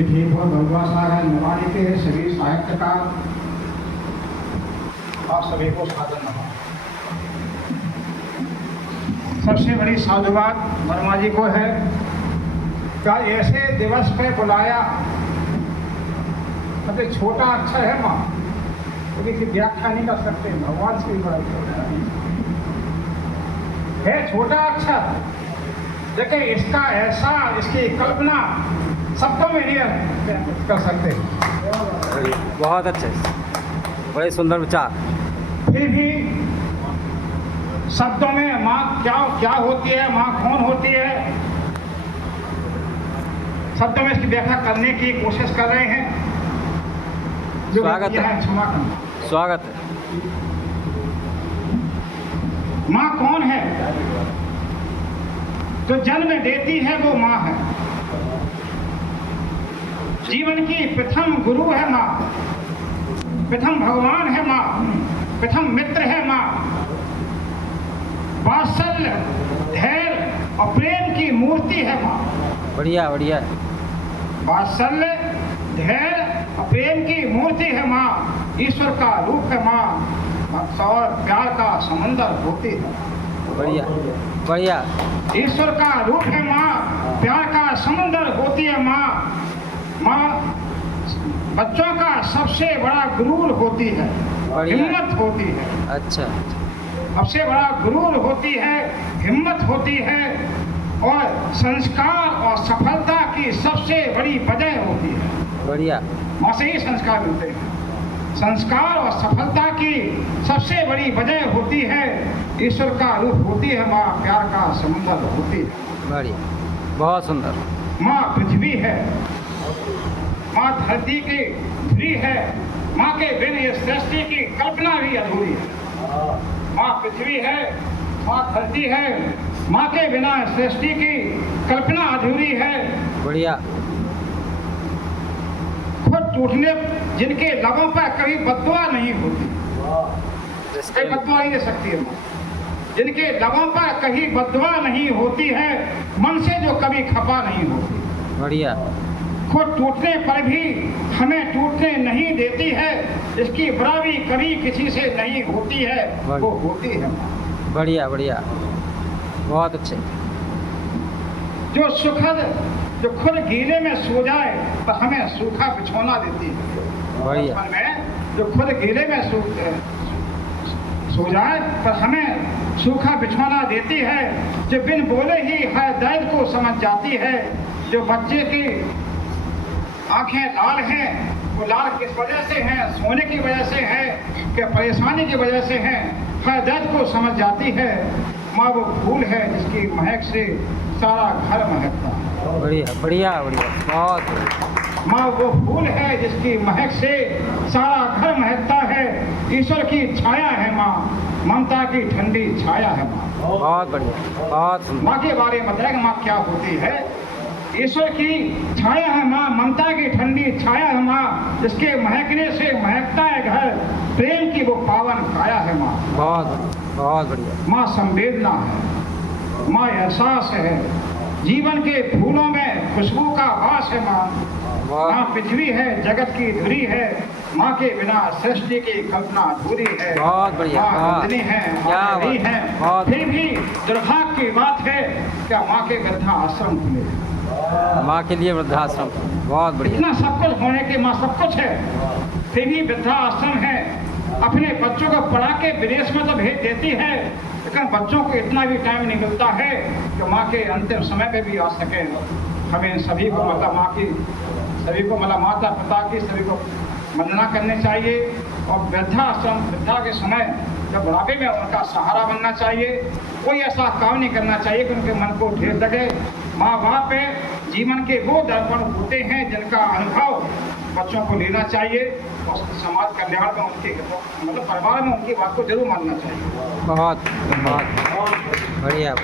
विधि और भगवासागर निवाणी के सभी साहित्यकार आप सभी को सादर नमन। सबसे बड़ी साधुवाद वर्मा जी को है क्या ऐसे दिवस पे बुलाया। सबसे छोटा अक्षर है माँ, तो इसकी व्याख्या नहीं कर सकते, भगवान से भी बड़ा छोटा है छोटा अक्षर, लेकिन इसका ऐसा इसकी कल्पना शब्दों में नहीं कर सकते। बहुत अच्छे, बड़े सुंदर विचार। फिर भी शब्दों में माँ क्या होती है, माँ कौन होती है, शब्दों में इसकी व्याख्या करने की कोशिश कर रहे हैं। जो स्वागत है, क्षमा करना, स्वागत है। माँ कौन है? जो जन्म देती है वो माँ है। जीवन की प्रथम गुरु है माँ, प्रथम भगवान है माँ, प्रथम मित्र है माँ। वात्सल्य, धैर्य और प्रेम की मूर्ति है माँ। बढ़िया बढ़िया। वात्सल्य, धैर्य और प्रेम की मूर्ति है माँ। ईश्वर का रूप है माँ और प्यार का समंदर होती है। बढ़िया बढ़िया। ईश्वर का रूप है माँ, प्यार का समंदर होती है माँ। माँ बच्चों का सबसे बड़ा गुरूर होती है, हिम्मत होती है। अच्छा, सबसे बड़ा गुरूर होती है, हिम्मत होती है और संस्कार और सफलता की सबसे बड़ी वजह होती है। बढ़िया। माँ से ही संस्कार मिलते हैं। संस्कार और सफलता की सबसे बड़ी वजह होती है, ईश्वर का रूप होती है माँ, प्यार का समुद्र होती है। बढ़िया, बहुत सुंदर। माँ पृथ्वी है, माँ धरती की धुरी है। माँ के बिन इस सृष्टि की कल्पना भी अधूरी है। माँ पृथ्वी है, माँ धरती है, माँ के बिना सृष्टि की कल्पना अधूरी है। बढ़िया। खुद टूटने जिनके लबों पर कभी बद्दुआ नहीं होती, कभी बद्दुआ नहीं दे सकती है। जिनके लबों पर कभी बद्दुआ नहीं होती है, मन से जो कभी खपा नहीं होती। बढ़िया। खुद टूटने पर भी हमें टूटने नहीं देती है, इसकी बराबरी कभी किसी से नहीं होती है, वो होती है। बढ़िया बढ़िया, बहुत अच्छे। जो सुखद, जो खुद गीले में सो जाए तो हमें सूखा बिछौना देती है। बढ़िया। में जो खुद गीले में सो जाए तो हमें सूखा बिछौना देती है। जो बिन बोले ही हर दर्द को समझ जाती है। जो बच्चे की आंखें लाल हैं, वो लाल किस वजह से हैं? सोने की वजह से है कि परेशानी की वजह से है? हर दर्द को समझ जाती है। माँ वो फूल है जिसकी महक से सारा घर महकता है। बढ़िया बढ़िया बढ़िया, बहुत बढ़िया। माँ वो फूल है जिसकी महक से सारा घर महकता है। ईश्वर की छाया है माँ, ममता की ठंडी छाया है माँ। बहुत बढ़िया, बहुत सुंदर। माँ के बारे में बताएगा माँ क्या होती है। ईश्वर की छाया है माँ, ममता की ठंडी छाया है माँ, जिसके महकने से महकता है घर। प्रेम की वो पावन काया है माँ। बहुत बहुत बढ़िया। माँ संवेदना है, माँ एहसास है। जीवन के फूलों में खुशबू का वास है माँ। माँ पृथ्वी है, जगत की धुरी है। माँ के बिना सृष्टि की कल्पना अधूरी है। बहुत बढ़िया। माँ गंदनी है, क्या नहीं है। फिर भी दुर्भाग्य की बात है क्या माँ के वृद्धा आश्रम खुले। माँ के लिए वृद्धाश्रम, बहुत बढ़िया। इतना सब कुछ होने के माँ सब कुछ है, फिर भी वृद्धा आश्रम है। अपने बच्चों को पढ़ा के विदेश में तो भेज देती है, लेकिन बच्चों को इतना भी टाइम नहीं मिलता है कि माँ के अंतिम समय पे भी आ सके। हमें सभी को मतलब माँ की, सभी को मतलब माता पिता की सभी को वंदना करनी चाहिए। और वृद्धाश्रम, वृद्धा के समय जब बुढ़ापे में उनका सहारा बनना चाहिए। कोई ऐसा काम नहीं करना चाहिए कि उनके मन को ढेर लगे। माँ बाप जीवन के वो दर्पण होते हैं जिनका अनुभव बच्चों को लेना चाहिए और समाज कल्याण में उनके मतलब परिवार में उनकी बात को जरूर मानना चाहिए। बहुत बहुत बढ़िया।